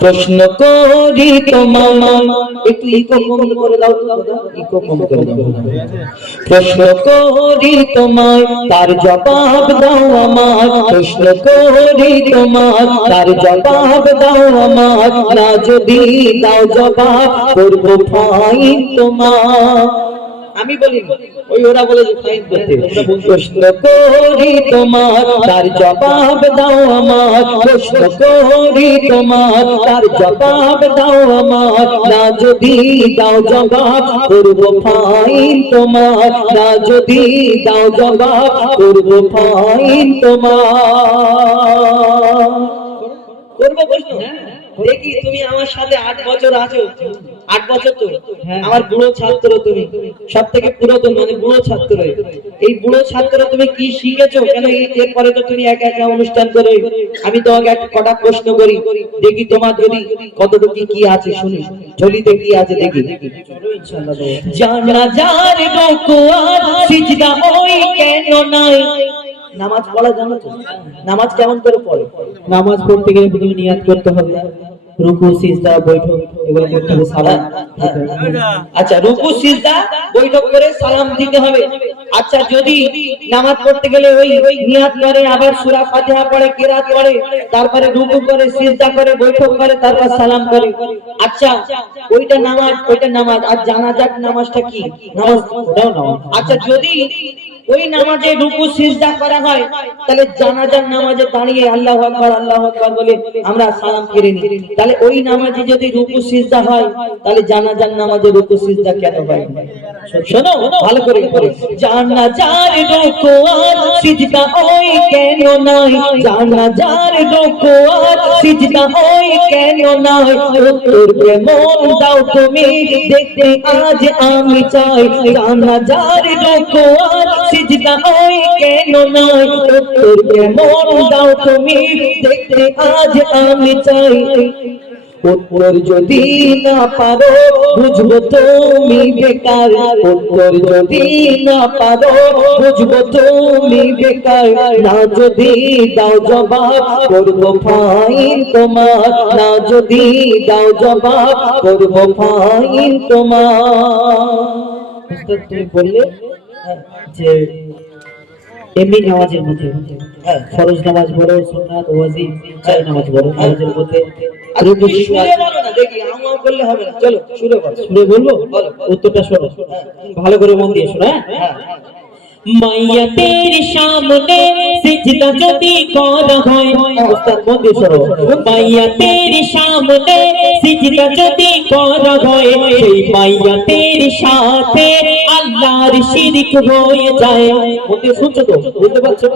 প্রশ্ন করি তোমায়, একটু ইকো কম করে দাও, ইকো কম করে দাও। প্রশ্ন করি তোমায়, তার জবাব দাও আমার। প্রশ্ন করি তোমায়, তার জবাব দাও আমার। না যদি দাও জবাব, করবো ফাইন তোমার। আমি বলি ওই ওরা বলে যে ফাইন করতে। প্রশ্ন করি তোমার, তার জবাব দাও আমার। প্রশ্ন করি তোমার, তার জবাব দাও আমার। না যদি দাও জবাব, করবো ফাইন তোমার। না যদি দাও জবাব, করবো ফাইন তোমার। করবো প্রশ্ন। দেখি তুমি আমার সাথে 8 বছর আছো, 8 বছর তো আমার বুড়ো ছাত্র, তুমি সব থেকে পুরাতন মানে বুড়ো ছাত্র। এই বুড়ো ছাত্র তুমি কি শিখেছো? কেন এরপরে তো তুমি একা একা অনুষ্ঠান করে, আমি তোমাকে এক কটা প্রশ্ন করি, দেখি তোমার যদি কতটুকু কি আছে, শুনি ঝুলিতে কি আছে দেখি। জানা যার রুকু আর সিজদা ওই কেন নাই? নামাজ পড়া জানো তো? নামাজ কেমন করে পড়ে? নামাজ পড়তে গেলে প্রথমে নিয়াত করতে হবে, রুকু সিজদা বৈঠক এগুলো করতে হবে, সালাম। আচ্ছা, রুকু সিজদা বৈঠক করে সালাম দিতে হবে। আচ্ছা, যদি নামাজ পড়তে গেলে ওই নিয়াত করে, আবার সূরা ফাতিহা পড়ে, কিরাত পড়ে, তারপরে রুকু করে, সিজদা করে, বৈঠক করে, তারপর সালাম করে, আচ্ছা ওইটা নামাজ। আর জানাজার নামাজটা কি? নামাজ দাও না। আচ্ছা, যদি ওই নামাজে রুকু সিজদা করা হয়, তাহলে জানাজার নামাজে দাঁড়িয়ে আল্লাহু আকবার বলে আমরা সালাম ফিরে নিই। তাহলে ওই নামাজে যদি রুকু সিজদা হয়, তাহলে জানাজার নামাজে রুকু সিজদা কেন হয়? শোনো ভালো করে, জানাজার রুকু আর সিজদা ওই কেন নাই? জানাজার রুকু আর সিজদা ওই কেন নাই? উত্তর কেমন দাও তুমি, দেখতে আজ আমি চাই। জানাজার রুকু আর সিজদা ওই কেন নাই? উত্তর কেমন দাও তুমি, দেখতে আজ আমি চাই। উত্তর যদি না পারো, বুঝবো তুমি বেকার। উত্তর যদি না পারো, বুঝবো তুমি বেকার। না যদি দাও জবাব, করবো ফাইন তোমার। না যদি দাও জবাব, করবো ফাইন তোমার। তুমি বললে যে এমনি নামাজের মধ্যে ফরজ নামাজ বলো, সুন্নাত, ওয়াজিব, চার নামাজ বলো, নামাজের মধ্যে রুকু শুনে বলো না, দেখি আমও বললে হবে না। চলো শুনে বলো। শুনে বলবো, উত্তরটা শোনো, ভালো করে মন দিয়ে শোনো। হ্যাঁ, মাইয়াতের সামনে সিজদা যদি করা হয়, উস্তাদ মন দিয়ে শোনো। মাইয়াতের সামনে সিজদা যদি করা হয়, সেই মাইয়াতের সাথে আল্লাহর শিরক হয়ে যায়। মন দিয়ে শুনছো তো? বুঝতে পারছো?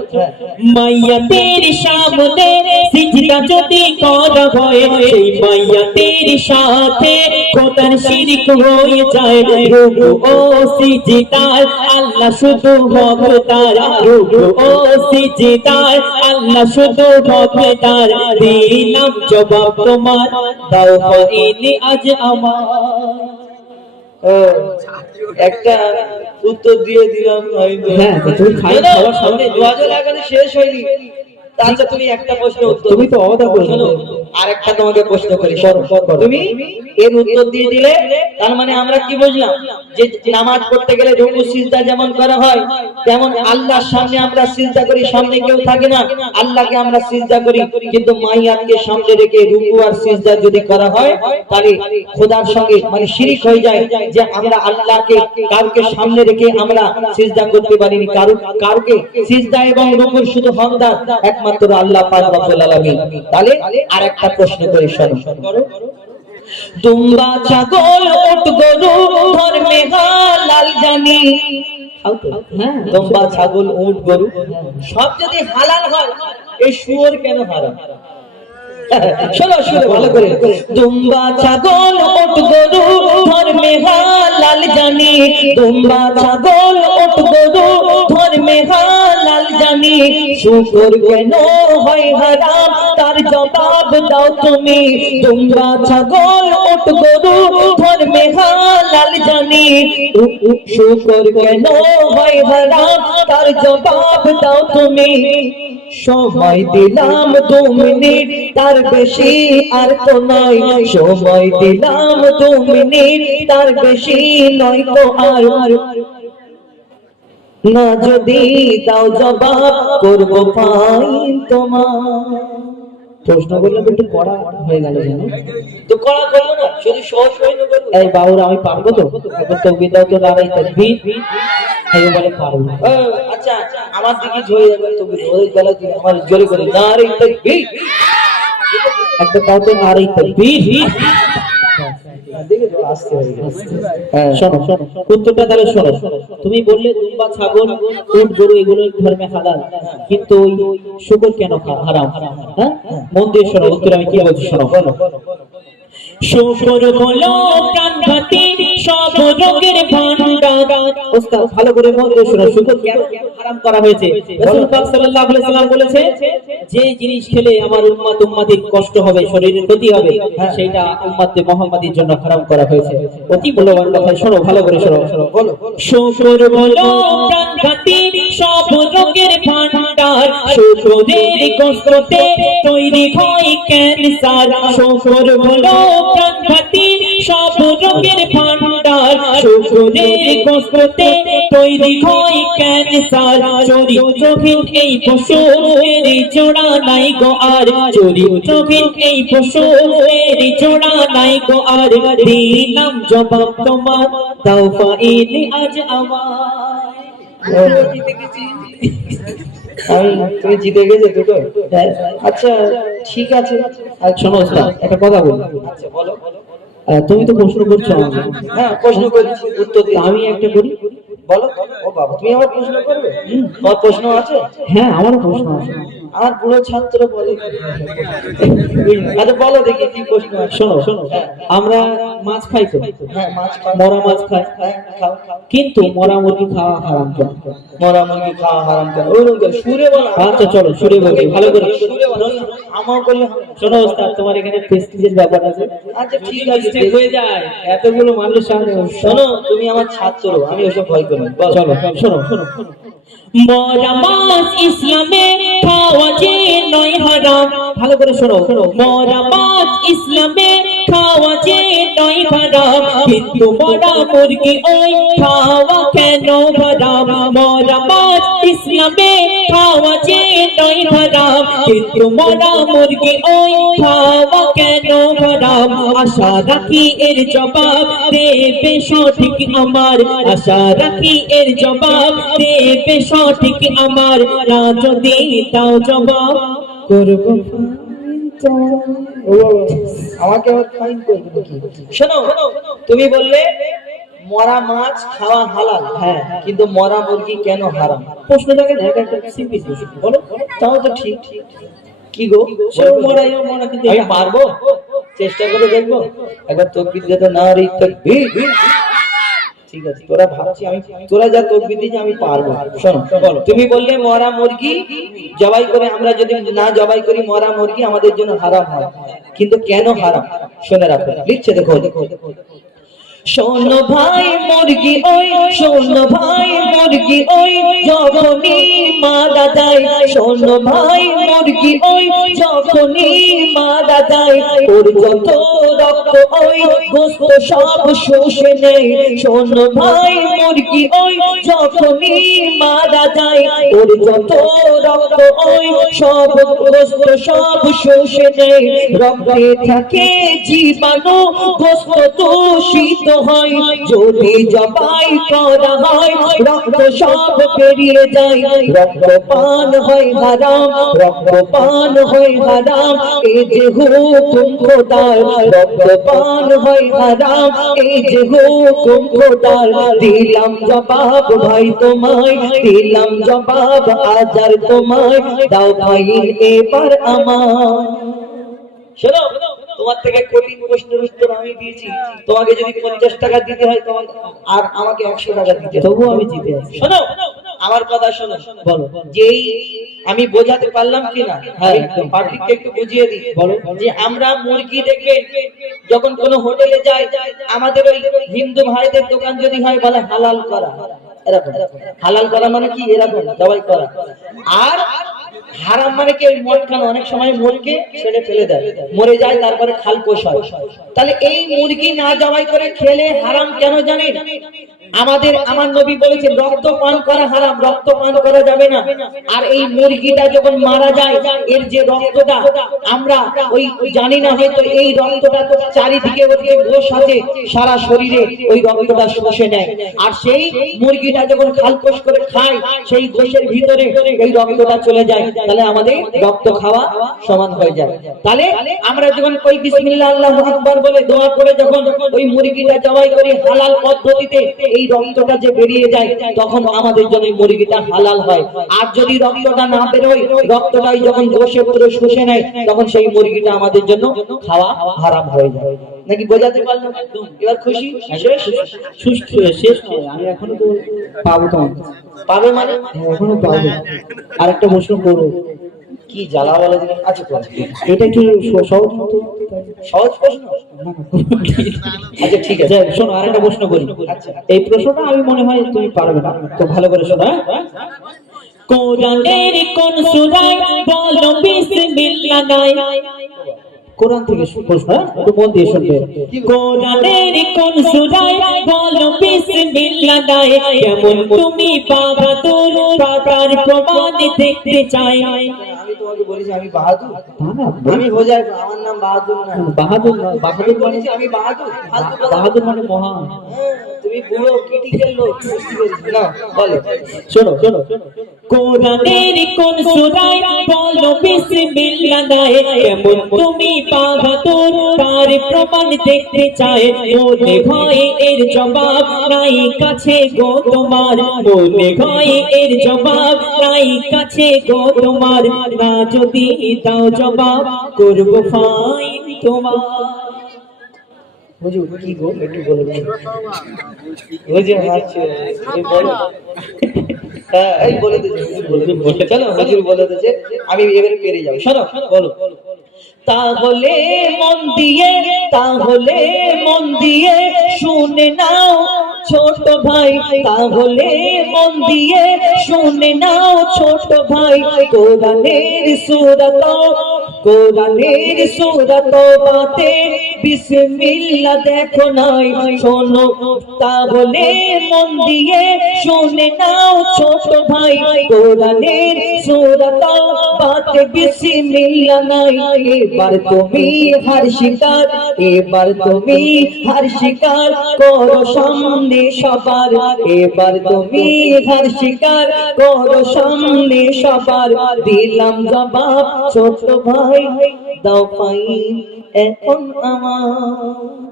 মাইয়াতের সামনে সিজদা যদি করা হয়, সেই মাইয়াতের সাথে খোদার শিরক হয়ে যায়। রুকু ও সিজদার আল্লাহ শুধু হকদার, রুকু ও সিজদার আল্লাহ শুধু হকদার। দিলাম জবাব তোমার, দাও ফাইন আজ আমার। একটা উত্তর দিয়ে দিলাম। হ্যাঁ, তুমি ফাইন সবার সামনে দোয়াজা লাগানো শেষ হয়নি। আচ্ছা, তুমি একটা প্রশ্ন উত্তর, তুমি তো অদা বলছো। আরেকটা তোমাকে প্রশ্ন করি, তুমি এর উত্তর দিয়ে দিলে, তার মানে আমরা কি বুঝলাম? যে নামাজ পড়তে গেলে রুকু সিজদা যেমন করা হয়, তেমন আল্লাহর সামনে আমরা সিজদা করি। সামনে কেউ থাকে না, আল্লাহকে আমরা সিজদা করি। কিন্তু মাইয়াতকে সামনে রেখে রুকু আর সিজদা যদি করা হয়, তাহলে খোদার সঙ্গে মানে শিরক হয়ে যায়। যে আমরা আল্লাহকে কাউকে সামনে রেখে আমরা সিজদা করতে পারিনি। কাউকে সিজদা এবং রুকুর শুধু হকদার একমাত্র আল্লাহ পাক রব্বুল আলামিন। তাহলে আরেকটা প্রশ্ন করি, শোনো। দুম্বা, ছাগল, উট, গরু ধর্মে হালাল জানি। হ্যাঁ, দুম্বা, ছাগল, উট, গরু সব যদি হালাল হয়, এই শুয়োর কেন হারাম? শোনো ভালো করে। দুম্বা, ছাগল, উট, গরু ধর্মে হালাল জানি। দুম্বা, ছাগল, উট, গরু ধর্মে হালাল হালাল জানি, শুকর কেন হয় হারাম তার জবাব দাও তুমি। দুম্বা ছাগল ওট গরু ধর্মে হালাল জানি, শুকর কেন হয় হারাম তার জবাব দাও তুমি। সময় দিলাম 2 মিনিট তার বেশি আর তো নয়, সময় দিলাম 2 মিনিট তার বেশি নয় তো আর। না যদি দাও জবাব করবো ফাইন তোমার। প্রশ্ন করলে একটু কড়া হয়ে গেল যেন, তো কড়া করবো না, শুধু সহজ সহজ করবো। এই বাবুরা আমি পারবো তো? এখন তো বিদাও তো নারাই তাকবীর, এই বলে পারবো। আচ্ছা আমার দিকে ঝরে যাবে তো ওই গলা দিয়ে আমার জোরে করে নারাই তাকবীর, একটা দাও তো নারাই তাকবীর। শোনো শোনো উত্তরটা তাহলে শোনো। তুমি বললে দুম্বা ছাগল উট গরু এগুলো ধর্মে হালাল, কিন্তু ওই শুকর কেন হারাম? হ্যাঁ মন দিয়ে শোনো উত্তর আমি কি বলছি শোনো। শুকর হলো প্রাণঘাতী সব রোগের ভান্ডার। ওস্তাদ ভালো করে মন দিয়ে শোনো, শুকর কেন হারাম করা হয়েছে? রাসূল পাক সাল্লাল্লাহু আলাইহি সাল্লাম বলেছে যে জিনিস খেলে আমার উম্মতের কষ্ট হবে, শরীরের ক্ষতি হবে, সেটা উম্মতে মুহাম্মাদীর জন্য হারাম করা হয়েছে। অতি মূল্যবান কথা, শোনো ভালো করে শোনো। বলো শুকর হলো প্রাণঘাতী সব রোগের ভান্ডার, শুকরের গোশতে তৈরি হয় ক্যান্সার। শুকর হলো প্রাণঘাতী সব রোগের ভান্ডার, শুকরের গোশতে তৈরি হয় ক্যান্সার। চরিত্রহীন এই পশু এর জোড়া নাই গো আর, চরিত্রহীন এই পশু এর জোড়া নাই গো আর। দিলাম জবাব তোমার দাও ফাইন আজ আমার। তুমি জিতে গেছে দুটো। আচ্ছা ঠিক আছে, শোনো একটা কথা বলি। আচ্ছা বলো। তুমি তো প্রশ্ন করছো আমাকে। হ্যাঁ প্রশ্ন করছি, উত্তর দিই। আমি একটা করি, বলো। ও বাবা তুমি আমার প্রশ্ন করবে? তোমার প্রশ্ন আছে? হ্যাঁ আমারও প্রশ্ন আছে। আর পুরো ছাত্র বলে। আচ্ছা বলো দেখি কি প্রশ্ন আছে। শোনো শোনো, আমরা মাছ খাই তো? হ্যাঁ মাছ খাই, মরা মাছ খাই। হ্যাঁ খাও, কিন্তু মরা মুরগি খাওয়া হারাম কেন? মরা মুরগি খাওয়া হারাম কেন? ওরকম করে সুরে বলো। আচ্ছা চলো সুরে বলি, ভালো করে সুরে বলো। আমার বললে শোনো ওস্তাদ, তোমার এখানে প্রেস্টিজের ব্যাপার আছে। আচ্ছা ঠিক আছে, মিস্টেক হয়ে যায় এতগুলো মানুষের সামনে। শোনো তুমি আমার ছাত্র, আমি ওসব ভয় করি না। চলো শোনো শোনো। মরা মাছ ইসলামে খাওয়া যে নয় হারাম। ভালো করে শোনো। মরা মাছ ইসলামে খাওয়া যে নয় হারাম, কিন্তু মরা মুরগি ওই খাওয়া কেন হারাম? মরা মাছ ইসলামে খাওয়া যে নয় হারাম, কিন্তু মরা মুরগি ওই খাওয়া কেন হারাম? আশা রাখি এর জবাব দেবে সঠিক আমার, আশা রাখি এর জবাব দেবে সঠিক আমার। না যদি তাও জবাব করবো আমাকে ফাইন করবে নাকি? শোনো তুমি বললে মরা মাছ খাওয়া হালাল, হ্যাঁ কিন্তু মরা মুরগি কেন হারাম? প্রশ্নটাকে না একটা সিম্পল প্রশ্ন, বলো। তাও তো ঠিক। কি গো মরা মরা, কিন্তু আমি পারবো, চেষ্টা করে দেখবো। একবার তাকবীর দিতে নারী তাকবীর। ঠিক আছে তোরা ভাবছি আমি, তোরা যা তাকবীর দিছিস আমি পারবো। শোনো তুমি বললে মরা মুরগি জবাই করে, আমরা যদি না জবাই করি মরা মুরগি আমাদের জন্য হারাম হয়, কিন্তু কেন হারাম শুনে রাখো। লিখছে দেখো। শোনো ভাই মুরগি ওই, শোনো ভাই মুরগি ওই যখনই মারা যায়, শোনো ভাই মুরগি ওই যখনই মারা যায়, ওর যত রক্ত ওই গোস্ত সব শুষে নেয়। শোনো ভাই মুরগি ওই যখনই মারা যায়, ওর যত রক্ত ওই সব গোস্ত সব শুষে নেয়। রক্তে থাকে জীবাণু, গোস্ত দূষিত হয়, যদি জবাই করা হয় রক্ত সব বেরিয়ে যায়। রক্তপান হয় হারাম, রক্তপান হয় হারাম, এই যে হুকুম খোদার। রক্তপান হয় হারাম, এই যে হুকুম খোদার। দিলাম জবাব ভাই তোমায়, দিলাম জবাব আজার তোমায়, দাও ফাইন এবার আমার। শোনো তোমার থেকে কঠিন প্রশ্নের উত্তর আমি দিয়েছি, তোমাকে যদি 50 টাকা দিতে হয় তোমাকে আর আমাকে 100 টাকা দিতে, তবুও আমি জিতে আছি। শোনো আমার কথা শোনো, বলো। যেই আমি বোঝাতে পারলাম কিনা, হ্যাঁ, একদম। পাবলিককে একটু বুঝিয়ে দিই। বলো। যে আমরা মুরগি দেখবে যখন কোনো হোটেলে যাই, আমাদের ওই হিন্দু ভাইদের দোকান যদি হয় বলে হালাল করা, এরকম। হালাল করা মানে কি? এরকম জবাই করা। আর হারাম মানে কি? ওই মটকানো, অনেক সময় মুরগি ছেড়ে ফেলে দেয়, মরে যায়, তারপরে খাল পোষ হয়। তাহলে এই মুরগি না জবাই করে খেলে হারাম কেন জানেন? আমার নবী বলেছেন রক্ত পান করা হারাম, রক্ত পান করা যাবে না। আর এই মুরগিটা যখন মারা যায়, এর যে রক্তটা আমরা ওই জানি না, হয়তো এই রক্তটা তো চারিদিকে ওর যে গোশ আছে সারা শরীরে ওই রক্তটা শুষে নেয়। আর সেই মুরগিটা যখন খালকোষ করে খায়, সেই গোশের ভিতরে এই রক্তটা চলে যায়। তাহলে আমাদের রক্ত খাওয়া সমান হয়ে যায়। তাহলে আমরা যখন ওই বিসমিল্লাহ আল্লাহু আকবার বলে দোয়া করে যখন ওই মুরগিটা জবাই করি হালাল পদ্ধতিতে, এই রক্তটা যে বেরিয়ে যায়, তখন আমাদের জন্য মুরগিটা হালাল হয়। আর যদি রক্তটা না বেরোয়, রক্তটাই যখন গোশে পুরো শুষে নেয়, তখন সেই মুরগিটা আমাদের জন্য খাওয়া হারাম হয়ে যায়। নাকি বোঝাতে পারলাম? এবার খুশি? শেষ নয়, আমি এখনো তো পাবো তো। পাবে মানে? এখনো পাবো। আরেকটা প্রশ্ন করবো। কি জ্বালা বলে দিলেন। আচ্ছা করুন। এটা কি সহজ মতো? সহজ প্রশ্ন? আচ্ছা ঠিক আছে, যাই, শোনো আরেকটা প্রশ্ন করি। আচ্ছা। এই প্রশ্নটা আমি মনে হয় তুমি পারবে না, তো ভালো করে শোনো। হ্যাঁ? কোরআনের কোন সূরায় বলো বিসমিল্লাহ নাই? কোরআন থেকে প্রশ্ন, হ্যাঁ? একটু মন দিয়ে শুনবে। কোরআনের কোন সূরায় বলো বিসমিল্লাহ নাই? কেমন তুমি বাহাদুর, তার প্রমাণ দেখতে চাই। আমি তোমাকে বলেছি আমি বাহাদুর? না না, আমি হয়ে যায়, আমার নাম বাহাদুর না। বাহাদুর না, বাহাদুর মানে বলেছি আমি বাহাদুর? ফালতু কথা বাহাদুর মানে মহান। হ্যাঁ, তুমি বুড়ো ক্রিটিক্যাল লোক, বুঝতে পেরেছি না? বলো। শোনো শোনো, কোরআনের কোন সূরায় বলো বিসমিল্লাহ নাই? কেমন তুমি বাহাদুর, তার প্রমাণ দেখতে চাই। মনে হয় এর জবাব নাই কাছে গো তোমার, মনে হয় এর জবাব নাই কাছে গো তোমার। না যদি দাও জবাব, করবো ফাইন তোমার। হুজুর কি গো, একটু বলে দাও। হুজুর হাসছে, এই বলো। হ্যাঁ, এই বলে দিয়েছে, হুজুর বলে দিয়েছে। চলো, হুজুর বলে দিয়েছে, আমি এবারে পেরে যাবো। শোনো, বলো। তাহলে মন দিয়ে, তাহলে মন দিয়ে শুনে নাও ছোট ভাই, তাহলে মন দিয়ে শুনে নাও ছোট ভাই। কোরআনের সূরা, কোরআনের সূরা তওবাতে বিসমিল্লাহ দেখো নাই। শোনো, তাহলে মন দিয়ে শুনে নাও ছোট ভাই। কোরআনের সূরা তওবাতে বিসমিল্লাহ নাই। এবার তুমি হার শিকার, এবার তুমি হার শিকার করো সামনে সবার। এবার তুমি হার শিকার করো সামনে সবার। দিলাম জবাব ছোট ভাই, দাও ফাইন এখন আমার।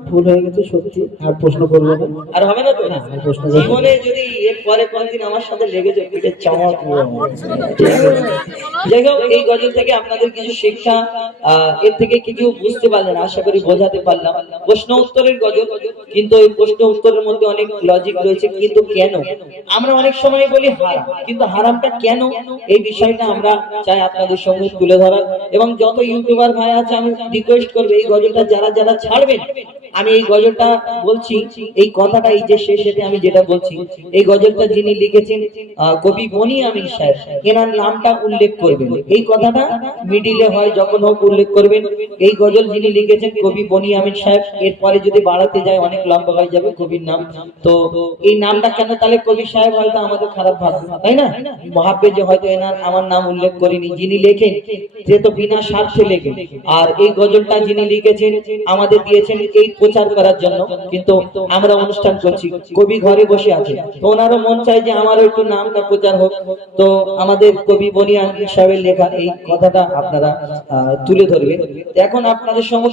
ভুল হয়ে গেছে সত্যি, আর প্রশ্ন করবো না। আর হবে না তো? না, আর প্রশ্ন করবো না। জীবনে যদি এর পরে কোনদিন আমার সাথে লেগে যায়, পিঠে চামড়া পুরো। যাই হোক, এই গজল থেকে আপনাদের কিছু শিক্ষা, এর থেকে কিছু বুঝতে পারলেন, আশা করি বোঝাতে পারলাম। প্রশ্ন উত্তরের গজল, কিন্তু এই প্রশ্ন উত্তরের মধ্যে অনেক লজিক রয়েছে। কিন্তু কেন আমরা অনেক সময় বলি হারাম, কিন্তু হারামটা কেন, এই বিষয়টা আমরা চাই আপনাদের সঙ্গে তুলে ধরার। এবং যত ইউটিউবার ভাই আছে, আমি রিকোয়েস্ট করবো এই গজলটা যারা যারা ছাড়বেন, আমি এই গজলটা বলছি, এই কথাটা এই যে শেষেতে আমি যেটা বলছি, এই গজলটা যিনি লিখেছেন কবি বনি আমিন সাহেব, এনার নামটা উল্লেখ করবেন। এই কথাটা মিডিলে হয় যখন হোক উল্লেখ করবেন। এই গজল যিনি লিখেছেন কবি বনি আমিন সাহেব। এরপরে যদি বাড়াতে যায় অনেক লম্বা হয়ে যাবে কবির নাম। তো এই নামটা কেন, তাহলে কবি সাহেব হয়তো আমাদের খারাপ ভাববে, তাই না? ভাববে যে হয়তো এনার আমার নাম উল্লেখ করিনি। যিনি লেখেন সে তো বিনা স্বার্থে লেখেন। আর এই গজলটা যিনি লিখেছেন আমাদের দিয়েছেন এই প্রচার করার জন্য, কিন্তু আমরা অনুষ্ঠান করছি, কবি ঘরে বসে আছে, তো ওনারও মন চাই যে আমারও একটু নামটা প্রচার হোক। তো আমাদের কবি বনি আমিন সাহেবের লেখা এই কথাটা আপনারা তুলে ধরবেন। এখন আপনাদের সঙ্গে